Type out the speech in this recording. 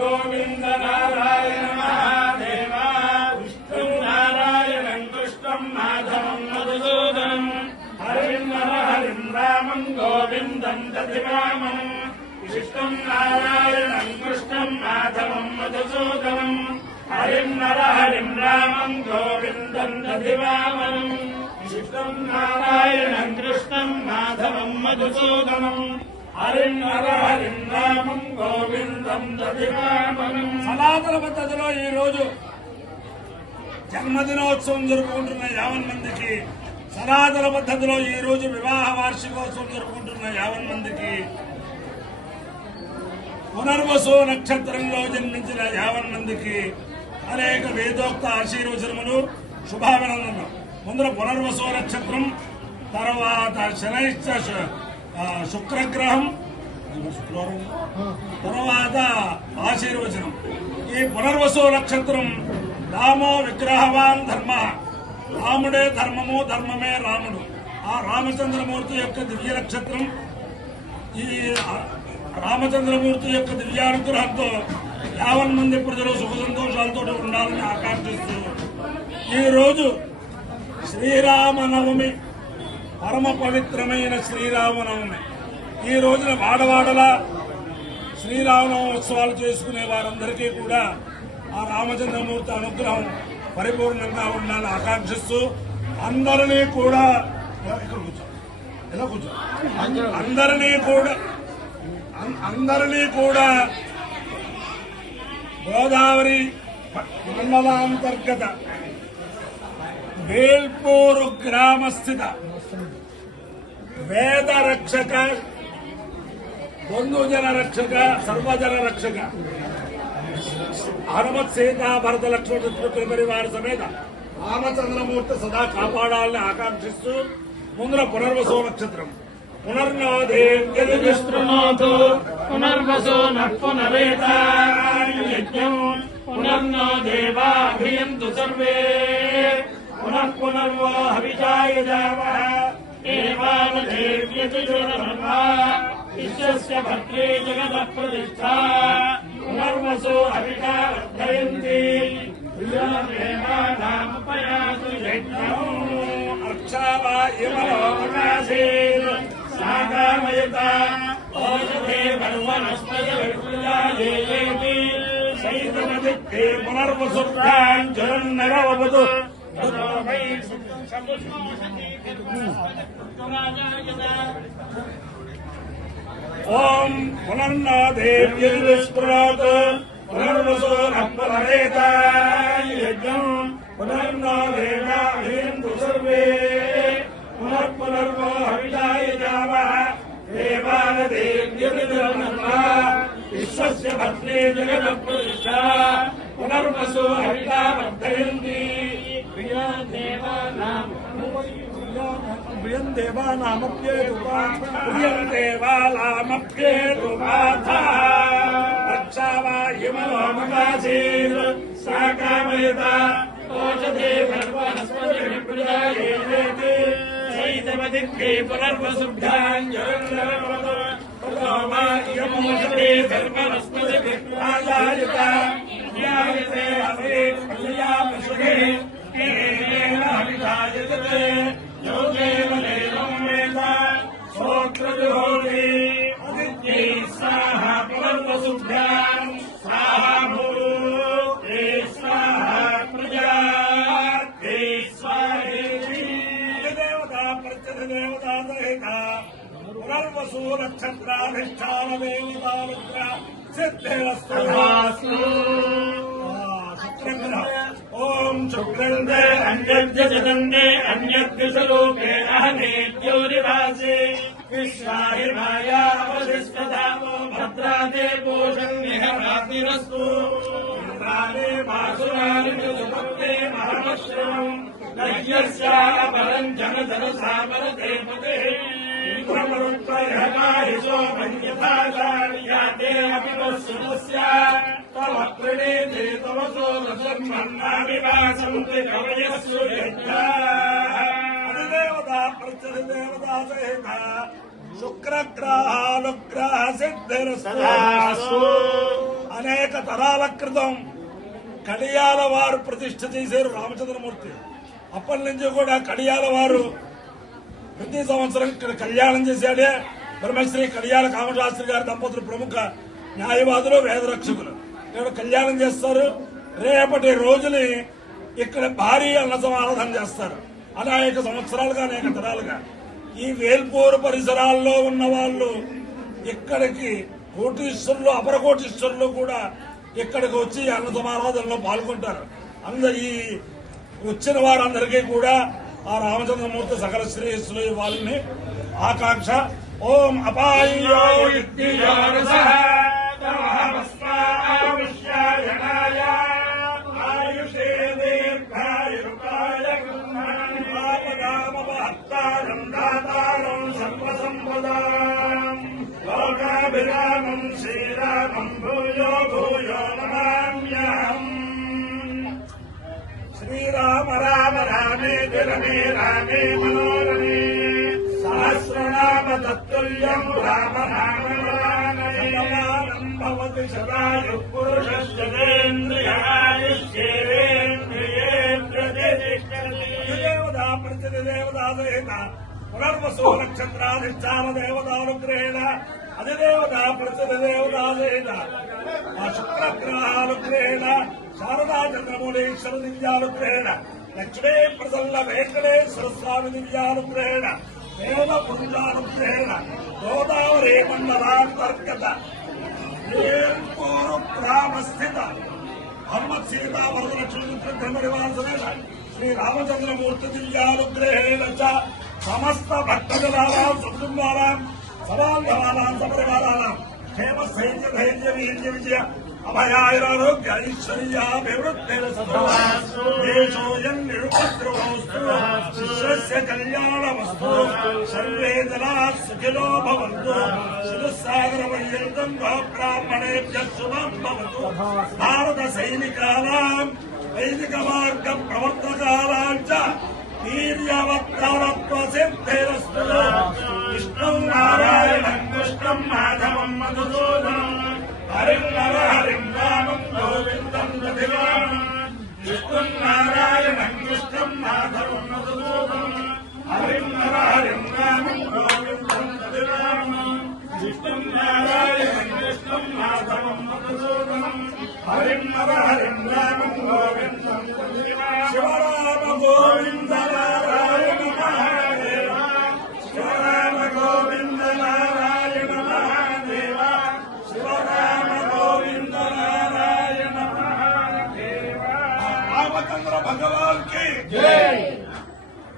गोविन्द नारायण महादेव विष्णु नारायणं कृष्णं माधवं मधुसूदनं हरिं नर हरिं रामं गोविन्दं दधिवामं विष्णुं नारायणं कृष्णं माधवं मधुसूदनं हरिं नर हरिं रामं गोविन्दं दधिवामं विष्णुं नारायणं कृष्णं माधवं मधुसूदनं हरिं नर हरिं रामं गोविन्दं दधिवामं। సనాతన పద్ధతిలో ఈ రోజు జన్మదినోత్సవం జరుపుకుంటున్న 50 మందికి, సనాతన పద్ధతిలో ఈ రోజు వివాహ వార్షికోత్సవం జరుపుకుంటున్న 50 మందికి, పునర్వసు నక్షత్రంలో జన్మించిన 50 మందికి అనేక వేదోక్త ఆశీర్వచనములు, శుభాభినందనలు. ముందర పునర్వసు నక్షత్రం, తర్వాత శనైశ్చ శుక్రగ్రహం, తర్వాత ఆశీర్వచనం. ఈ పునర్వసు నక్షత్రం రామో విగ్రహవాన్ ధర్మ, రాముడే ధర్మము, ధర్మమే రాముడు. ఆ రామచంద్రమూర్తి యొక్క దివ్య నక్షత్రం. ఈ రామచంద్రమూర్తి యొక్క దివ్యానుగ్రహంతో 50 మంది ప్రజలు సుఖ సంతోషాలతో ఉండాలని ఆకాంక్షిస్తూ ఈ రోజు శ్రీరామనవమి, పరమ పవిత్రమైన శ్రీరామనవమి. ఈ రోజున వాడవాడలా శ్రీరామనవోత్సవాలు చేసుకునే వారందరికీ కూడా ఆ రామచంద్రమూర్తి అనుగ్రహం పరిపూర్ణంగా ఉండాలని ఆకాంక్షిస్తూ అందరినీ కూడా అందరినీ కూడా గోదావరి మండలాంతర్గత వేల్పూరు గ్రామస్థిత వేద రక్షక, బంధుజన రక్షక, సర్వజన రక్షక హనుమత్ సీతా భరత లక్ష్మణ పరివార సమేత రామచంద్రమూర్తి సదా కాపాడాలని ఆకాంక్షిస్తూ ముందర పునర్వసు నక్షత్రం. పునర్నో దేవ్యస్తృణోతు పునర్వసు పునరేతాయజ్ఞం పునర్నో దేవాభియంతు సర్వే పునర్వో హవిషాయ జావః ఏవాన దేవ్యతిజుర్మా విశ్వస్య భద్రే జగతః ప్రతిష్ఠా పునర్వసు హవిషా వర్ధయంతి ప్రియాదేవానాముపయాతు యజ్ఞం అక్షావాయమలోకాశేన సాగామయత ఓషధే వనస్పతి సైతమదిత్తే పునర్వసుర్గాంజరన్నరవదు ఓం పునర్నో దేవ్యస్పృణోతు పునర్వసు పునరేతాయజ్ఞం పునర్నో దేవాభియంతు సర్వే పునర్వో హవిషాయ జావః దేవాన దేవ్యతిజుర్మా విశ్వస్య భద్రే జగతః ప్రతిష్ఠా పునర్వసు హవిషా వర్ధయంతి రక్షావాయుమలోమకాశీర్ సాకామయత ఓషధే వనస్పతి సైతమదిత్తే పునర్వసుభ్యాం ధర్మనస్పతి జ్ఞాయతే హరే కళ్యాణసుఖే శ్రోత్రజుహోతి అదిత్యై స్వాహ పునర్వసుభ్యాం స్వాహ భూతే స్వాహ ప్రజాతే స్వాహేతి దేవతా ప్రత్యదేవతా సహిత పునర్వసు నక్షత్రాధిష్టాన దేవతానుగ్ర సిద్ధిరస్తు. ఓం శుక్రందే అన్యద్య జగన్నే అన్యద్విషలోకే అహనేద్యోనివాసే విశ్వాహిమాయా అవశిష్టధామో భద్రాదే పోషణ్యః రాత్రిరస్తు. ఇంద్రాణే వాసురాణి సుపత్తే మహమశ్రమం నయ్యస్యాయ పరం జనధన సామర దేవతే ఇంద్రమరుత్వయకారిసో మన్యథాచార్యాతే అపి వస్సునస్య తవ ప్రణీతే తవ సోమసన్మన్నావివాసంతి కవయస్సు యజ్ఞాః. అధిదేవతా ప్రత్యధిదేవతా సహిత శుక్రగ్రహానుగ్రహ సిద్ధిరస్తు. అనేక తరాల క్రితం కడియాల వారు ప్రతిష్ఠ చేశారు రామచంద్రమూర్తి. అప్పటి నుంచి కూడా కడియాల వారు ప్రతి సంవత్సరం ఇక్కడ కళ్యాణం చేశాడే. బ్రహ్మశ్రీ కడియాల కామశాస్త్రి గారి దంపతులు ప్రముఖ న్యాయవాదులు, వేదరక్షకులు ఇక్కడ కళ్యాణం చేస్తారు. రేపటి రోజుని ఇక్కడ భారీ అన్న సమారాధన చేస్తారు. అనేక సంవత్సరాలుగా అనేక తరాలుగా ఈ వేల్పూరు పరిసరాల్లో ఉన్న వాళ్ళు ఇక్కడికి కోటీశ్వరులు, అపర కోటీశ్వరులు కూడా ఇక్కడికి వచ్చి అన్న సమారాధనలో పాల్గొంటారు. అందరు ఈ వచ్చిన వారందరికీ కూడా ఆ రామచంద్రమూర్తి సకల శ్రేయస్సులు ఇవ్వాలని ఆకాంక్ష. ఓం అపాయో లోకాభిరామం శ్రీరామం భూయో భూయో నమామ్యహం. శ్రీరామ రామ రామేతి రమే రామే మనోరమే సహస్రనామ తత్తుల్యం రామ నామం భవతి సదాయు పురుషస్యేంద్రియేంద్రియేంద్రియదేవతా ప్రతిదేవతాదేన పునర్వసో నక్షత్రాధిష్టాన దేవతానుగ్రహేణ అధిదేవతా ప్రతిదేవతాదేన ఆ శుక్రగ్రహానుగ్రహేణ శారదా చంద్రమౌళీశ్వర దివ్యానుగ్రహేణ లక్ష్మీ ప్రసన్న వెంకటేశ్వర స్వామి దివ్యానుగ్రహేణ దేవ పురుషానుగ్రహేణ గోదావరి మండలాంతర్గత వేల్పూరు గ్రామస్థిత హనుమత్ సీతా వరదలక్ష్మీ బ్రహ్మనివాసనేన శ్రీ రామచంద్రమూర్తి దివ్యానుగ్రహేణ చ సమస్త భక్తజనానాం సుకుటుంబానాం సబాంధవానాం సపరివారానాం క్షేమ స్థైర్య ధైర్య వీర్య విజయ అభయాయురారోగ్య ఐశ్వర్యాభివృద్ధిర దేశోయం నిరుపద్రవస్తు శిష్యస్య కళ్యాణమస్తు సర్వే జనా సుఖినో భవంతు శివసాగర పర్యంతం బ్రాహ్మణేభ్యః శుభం భవతు. భారత సైనికానాం వైదిక మార్గ ప్రవర్తకానాం చ వీర్యవత్తరత్వ సిద్ధిరస్తు. విష్ణుం నారాయణం కృష్ణం మాధవం మధుసూదనం హరిం నర హరిం రామం గోవిందం రఘురామం. విష్ణుం నారాయణం కృష్ణం మాధవం మధుసూదనం హరిం నర హరిం రామం గోవిందం రఘురామం. విష్ణుం నారాయణం కృష్ణం మాధవం మధుసూదనం హరిం నర హరిం రామం గోవిందం రఘురామం. శివరామ గోవింద నారాయణ మహాదేవ శివరామ గోవింద నారాయణ మహాదేవ శివరామ గోవింద నారాయణ మహాదేవ. రామచంద్ర భగవాన్ కి జై.